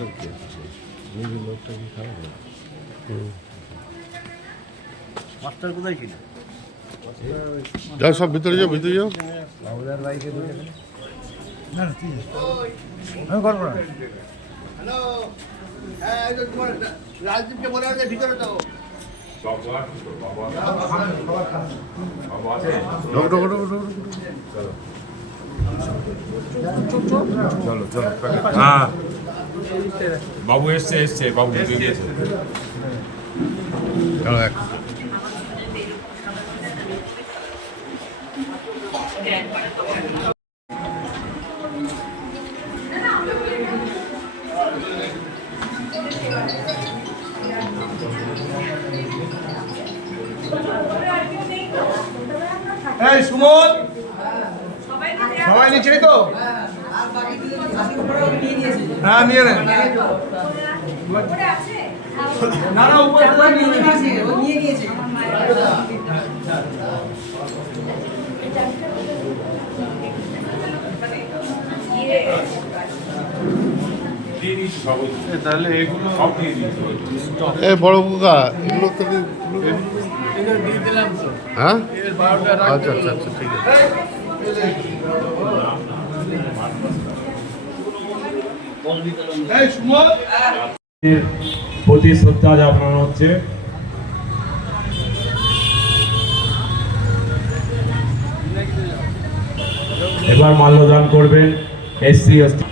লোকটা কি খারাপ মাস্টার কোথায় ছিল? যাও সব ভিতরে যাও, ভিতরে যাও। বাবুদার বাইকে ঢুকে না ঠিক আমি করবো না। হ্যালো, হ্যাঁ তোমার রাজদীপকে বলে আছে ভিতরে যাও। চলো চলো। হ্যাঁ বাবু এসছে বাবু ঢুকে গিয়েছে। চলো এক এই সুমন সবাই নিচে তো হ্যাঁ নিয়ে নেন। না না উপরে নিয়ে গিয়েছে। তাহলে এগুলো সব দিয়ে দিয়েছি। এ বড় কুকা এগুলো তো হ্যাঁ আচ্ছা আচ্ছা আচ্ছা ঠিক আছে। এই সুমন প্রতি শ্রদ্ধা জানানো হচ্ছে। এবার মাল্যদান করবেন এসসি এসটি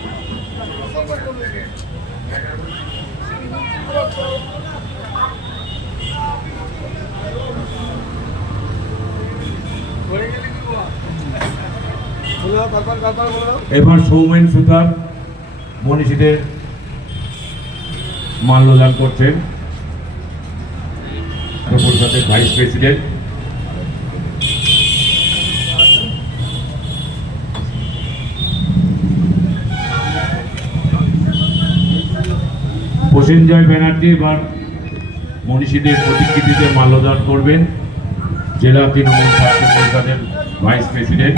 এবার সৌমেন সুতার মনীষীদের মাল্যদান করছেন পরিষদের ভাইস প্রেসিডেন্ট। প্রসেনজয় ব্যানার্জি এবার মনীষীদের প্রতিকৃতিতে মাল্যদান করবেন, জেলা তৃণমূল ছাত্র পরিষদের ভাইস প্রেসিডেন্ট।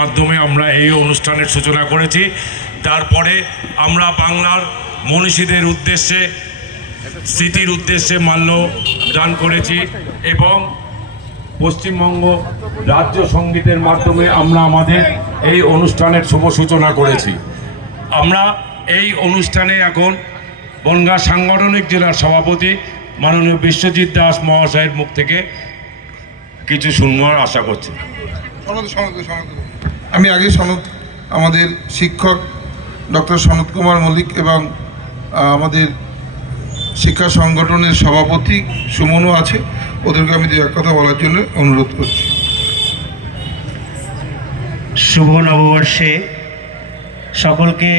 মাধ্যমে আমরা এই অনুষ্ঠানের সূচনা করেছি। তারপরে আমরা বাংলার মনীষীদের উদ্দেশ্যে স্মৃতির উদ্দেশ্যে মাল্য দান করেছি এবং পশ্চিমবঙ্গ রাজ্য সঙ্গীতের মাধ্যমে আমরা আমাদের এই অনুষ্ঠানের শুভ সূচনা করেছি। আমরা এই অনুষ্ঠানে এখন বনগাঁ সাংগঠনিক জেলার সভাপতি মাননীয় বিশ্বজিৎ দাস মহাশয়ের মুখ থেকে কিছু শুনবার আশা করছি। আমি আগে সনদ আমাদের শিক্ষক ডক্টর সনদ কুমার মল্লিক এবং আমাদের শিক্ষা সংগঠনের সভাপতি সুমনও আছে, ওদেরকে আমি দু এক কথা বলার জন্য অনুরোধ করছি। শুভ নববর্ষে সকলকে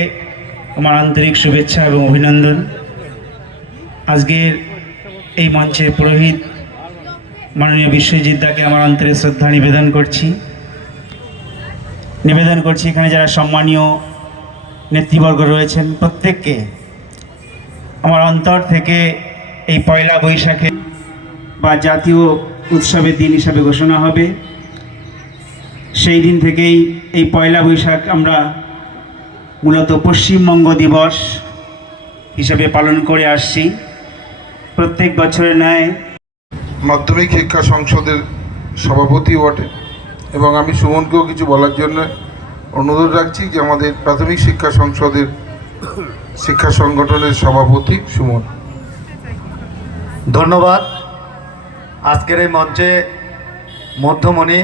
আমার আন্তরিক শুভেচ্ছা এবং অভিনন্দন। আজকের এই মঞ্চের পুরোহিত মাননীয় বিশ্বজিৎ দাকে আমার আন্তরিক শ্রদ্ধা নিবেদন করছি এখানে যারা সম্মানীয় নেতৃবর্গ রয়েছেন প্রত্যেককে আমার অন্তর থেকে এই পয়লা বৈশাখে বা জাতীয় উৎসবের দিন হিসাবে ঘোষণা হবে সেই দিন থেকেই এই পয়লা বৈশাখ আমরা মূলত পশ্চিমবঙ্গ দিবস হিসাবে পালন করে আসছি প্রত্যেক বছরের ন্যায়। মাধ্যমিক শিক্ষা সংসদের সভাপতি বটে এবং আমি সুমনকেও কিছু বলার জন্য অনুরোধ রাখছি যে আমাদের প্রাথমিক শিক্ষা সংসদের শিক্ষা সংগঠনের সভাপতি সুমন। ধন্যবাদ। আজকের এই মঞ্চে মধ্যমণি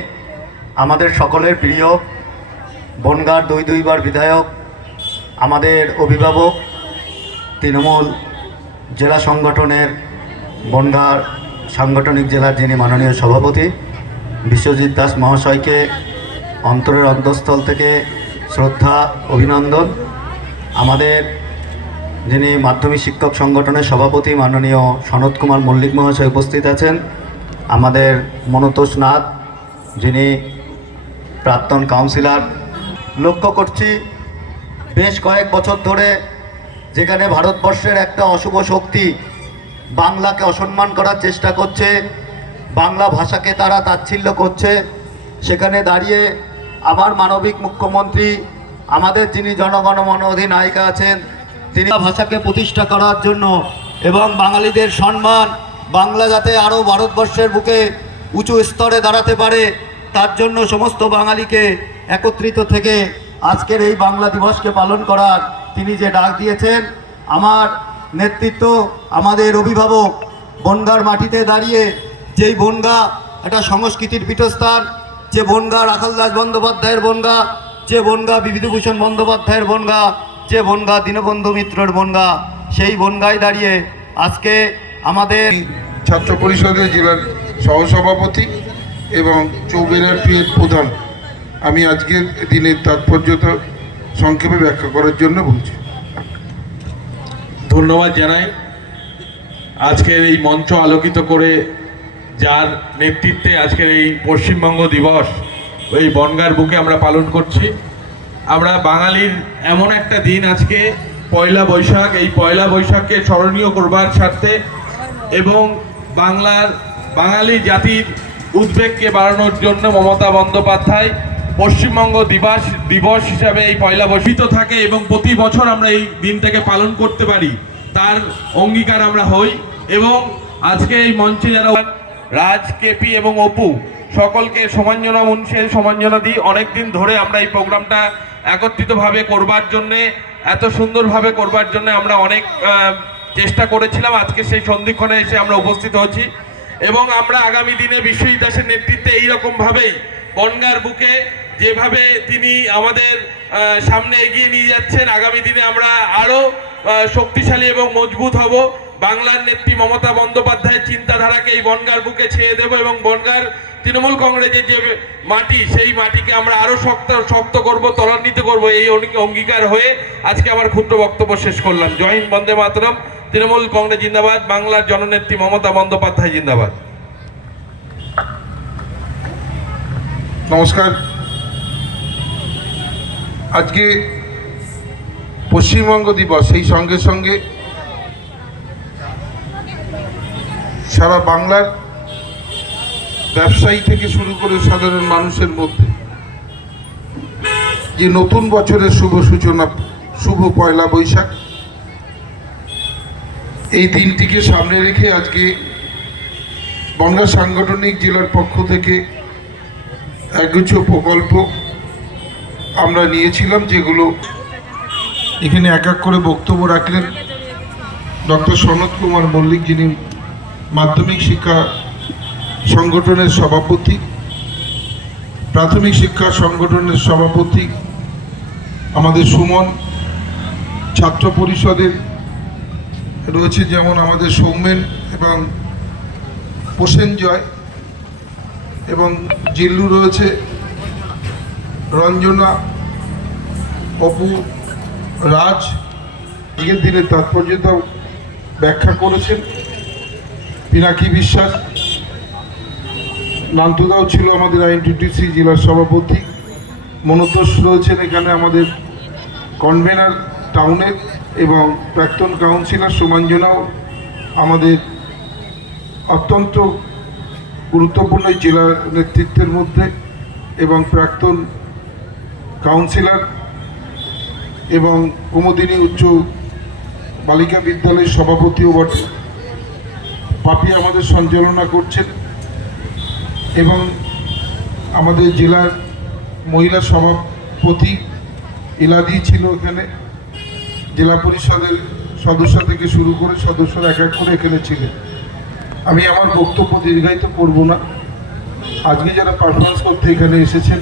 আমাদের সকলের প্রিয় বনগাঁর দুইবার বিধায়ক, আমাদের অভিভাবক, তৃণমূল জেলা সংগঠনের বনগাঁর সাংগঠনিক জেলার যিনি মাননীয় সভাপতি বিশ্বজিৎ দাস মহাশয়কে অন্তরের অন্তঃস্থল থেকে শ্রদ্ধা, অভিনন্দন। আমাদের যিনি মাধ্যমিক শিক্ষক সংগঠনের সভাপতি মাননীয় সনৎ কুমার মল্লিক মহাশয় উপস্থিত আছেন, আমাদের মনতোষ নাথ যিনি প্রাক্তন কাউন্সিলর। লক্ষ্য করছি বেশ কয়েক বছর ধরে যেখানে ভারতবর্ষের একটা অশুভ শক্তি বাংলাকে অসম্মান করার চেষ্টা করছে, বাংলা ভাষাকে তারা তাচ্ছিল্য করছে, সেখানে দাঁড়িয়ে আমার মানবিক মুখ্যমন্ত্রী, আমাদের যিনি জনগণমন অধিনায়িকা আছেন, তিনি ভাষাকে প্রতিষ্ঠা করার জন্য এবং বাঙালিদের সম্মান, বাংলা যাতে আরও ভারতবর্ষের বুকে উঁচু স্তরে দাঁড়াতে পারে তার জন্য সমস্ত বাঙালিকে একত্রিত থেকে আজকের এই বাংলা দিবসকে পালন করার তিনি যে ডাক দিয়েছেন, আমার নেতৃত্ব, আমাদের অভিভাবক বনগাঁর মাটিতে দাঁড়িয়ে, যেই বনগাঁ একটা সংস্কৃতির পীঠস্থান, যে বনগাঁ রাখালদাস বন্দ্যোপাধ্যায়ের বনগাঁ, যে বনগাঁ বিভূতিভূষণ বন্দ্যোপাধ্যায়ের বনগাঁ, যে বনগাঁ দীনবন্ধু মিত্রর বনগাঁ, সেই বনগাঁয় দাঁড়িয়ে আজকে আমাদের ছাত্র পরিষদের জেলার সহসভাপতি এবং চৌবেরাটির প্রধান, আমি আজকের দিনের তাৎপর্যতা সংক্ষেপে ব্যাখ্যা করার জন্য বলছি। ধন্যবাদ জানাই আজকের এই মঞ্চ আলোকিত করে, যার নেতৃত্বে আজকের এই পশ্চিমবঙ্গ দিবস এই বনগাঁর বুকে আমরা পালন করছি। আমরা বাঙালির এমন একটা দিন আজকে পয়লা বৈশাখ, এই পয়লা বৈশাখকে স্মরণীয় করবার স্বার্থে এবং বাঙালি জাতির উদ্বেগকে বাড়ানোর জন্য মমতা বন্দ্যোপাধ্যায় পশ্চিমবঙ্গ দিবস হিসাবে এই পয়লা বৈশিত থাকে এবং প্রতি বছর আমরা এই দিনটাকে পালন করতে পারি, তার অঙ্গীকার আমরা হই। এবং আজকে এই মঞ্চে যারা রাজ, কেপি এবং অপু সকলকে সমাঞ্জনা মুন্সির সমাঞ্জনা দিই। অনেকদিন ধরে আমরা এই প্রোগ্রামটা একত্রিতভাবে করবার জন্যে, এত সুন্দরভাবে করবার জন্য আমরা অনেক চেষ্টা করেছিলাম। আজকে সেই সন্ধিক্ষণে এসে আমরা উপস্থিত হচ্ছি এবং আমরা আগামী দিনে বিশ্বজিৎ দাসের নেতৃত্বে এইরকমভাবেই বনগাঁর বুকে যেভাবে তিনি আমাদের সামনে এগিয়ে নিয়ে যাচ্ছেন, আগামী দিনে আমরা আরও শক্তিশালী এবং মজবুত হব। বাংলার নেত্রী মমতা বন্দ্যোপাধ্যায়ের চিন্তাধারাকে এই বনগাঁর বুকে ছেয়ে দেব এবং বনগাঁর তৃণমূল কংগ্রেসের যে মাটি, সেই মাটিকে আমরা আরও শক্ত করব, ত্বরান্বিত করব, এই অঙ্গীকার হয়ে আজকে আমার ক্ষুদ্র বক্তব্য শেষ করলাম। জয় হিন্দ, বন্দে মাতরম, তৃণমূল কংগ্রেস জিন্দাবাদ, বাংলার জননেত্রী মমতা বন্দ্যোপাধ্যায় জিন্দাবাদ। নমস্কার। আজকে পশ্চিমবঙ্গ দিবস, সেই সঙ্গে সঙ্গে সারা বাংলার ব্যবসায়ী থেকে শুরু করে সাধারণ মানুষের মধ্যে যে নতুন বছরের শুভ সূচনা, শুভ পয়লা বৈশাখ, এই দিনটিকে সামনে রেখে আজকে বনগাঁ সাংগঠনিক জেলার পক্ষ থেকে একগুচ্ছ প্রকল্প আমরা নিয়েছিলাম, যেগুলো এখানে এক এক করে বক্তব্য রাখলেন ডক্টর সনৎ কুমার মল্লিক, যিনি মাধ্যমিক শিক্ষা সংগঠনের সভাপতি, প্রাথমিক শিক্ষা সংগঠনের সভাপতি আমাদের সুমন, ছাত্র পরিষদের রয়েছে যেমন আমাদের সৌমেন এবং প্রসেনজয়, এবং জিল্লু রয়েছে, রঞ্জনা, অপু, রাজ। আগের দিনের তাৎপর্যতা ব্যাখ্যা করেছেন পিনাকি বিশ্বাস, নান্টুদাও ছিল আমাদের আইএনটিটিসি জেলার সভাপতি, মনতোষ রয়েছেন এখানে আমাদের কনভেনার টাউনের, এবং প্রাক্তন কাউন্সিলর সুমাঞ্জনাও আমাদের অত্যন্ত গুরুত্বপূর্ণ জেলার নেতৃত্বের মধ্যে, এবং প্রাক্তন কাউন্সিলর এবং কুমুদিনী উচ্চ বালিকা বিদ্যালয়ের সভাপতিও বটে পাপি আমাদের সঞ্চালনা করছেন, এবং আমাদের জেলার মহিলা সভাপতি ইলাদি ছিল এখানে, জেলা পরিষদের সদস্য থেকে শুরু করে সদস্যরা এক এক করে এখানে ছিলেন। আমি আমার বক্তব্য দীর্ঘায়িত করব না। আজকে যারা পারফরমেন্স করতে এখানে এসেছেন,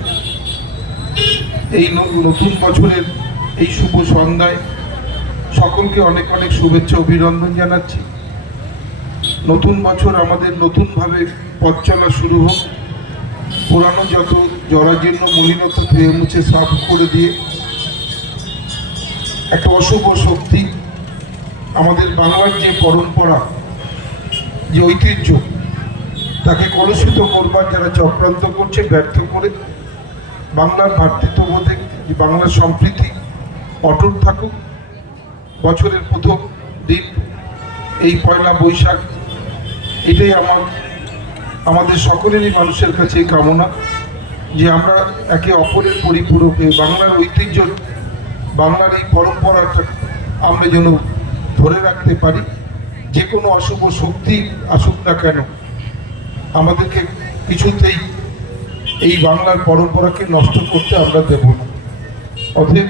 এই নতুন বছরের এই শুভ সন্ধ্যায় সকলকে অনেক অনেক শুভেচ্ছা অভিনন্দন জানাচ্ছি। নতুন বছর আমাদের নতুনভাবে পথ চলা শুরু হোক, পুরানো যত জরাজীর্ণ মলিনতা ধুয়ে মুছে সাফ করে দিয়ে একটা অশুভ শক্তি আমাদের বাংলার যে পরম্পরা, যে ঐতিহ্য, তাকে কলুষিত করবার যারা চক্রান্ত করছে, ব্যর্থ করে বাংলার ভ্রাতৃত্ববোধে, বাংলার সম্প্রীতি অটুট থাকুক। বছরের প্রথম দিন এই পয়লা বৈশাখ, এটাই আমাদের সকলেরই মানুষের কাছে কামনা যে আমরা একে অপরের পরিপূরক হয়ে বাংলার ঐতিহ্য, বাংলার এই পরম্পরাটা আমরা যেন ধরে রাখতে পারি। যে কোনো অশুভ শক্তি আসুক না কেন, আমাদেরকে কিছুতেই এই বাংলার পরম্পরাকে নষ্ট করতে আমরা দেব না। অতএব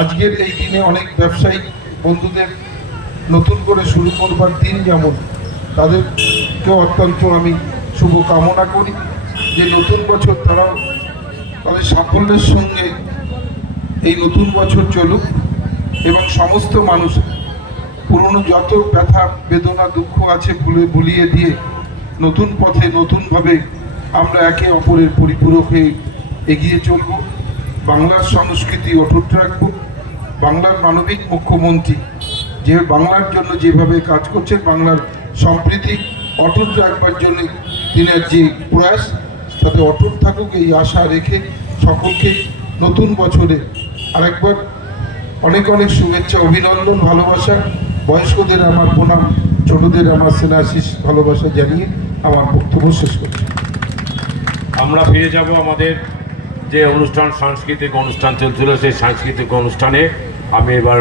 আজকের এই দিনে অনেক ব্যবসায়িক বন্ধুদের নতুন করে শুরু করবার দিন, যেমন তাদেরকেও অত্যন্ত আমি শুভ কামনা করি যে নতুন বছর তারাও তাদের সাফল্যের সঙ্গে এই নতুন বছর চলুক এবং সমস্ত মানুষ পুরনো যত ব্যথা বেদনা দুঃখ আছে ভুলিয়ে দিয়ে নতুন পথে নতুনভাবে আমরা একে অপরের পরিপূরক হয়ে এগিয়ে চলব। বাংলার সংস্কৃতি অটুট রাখব। বাংলার মানবিক মুখ্যমন্ত্রী যে বাংলার জন্য যেভাবে কাজ করছেন, বাংলার সম্প্রীতি অটুট রাখবার জন্য তিনার যে প্রয়াস, তাতে অটুট থাকুক এই আশা রেখে সকলকে নতুন বছরে আরেকবার অনেক অনেক শুভেচ্ছা, অভিনন্দন, ভালোবাসা। বয়স্কদের আমার প্রণাম, ছোটদের আমার স্নেহাশিস ভালোবাসা জানিয়ে আমার বক্তব্য শেষ করছি। আমরা ফিরে যাব আমাদের যে সাংস্কৃতিক অনুষ্ঠান চলছিল, সেই সাংস্কৃতিক অনুষ্ঠানে আমি এবার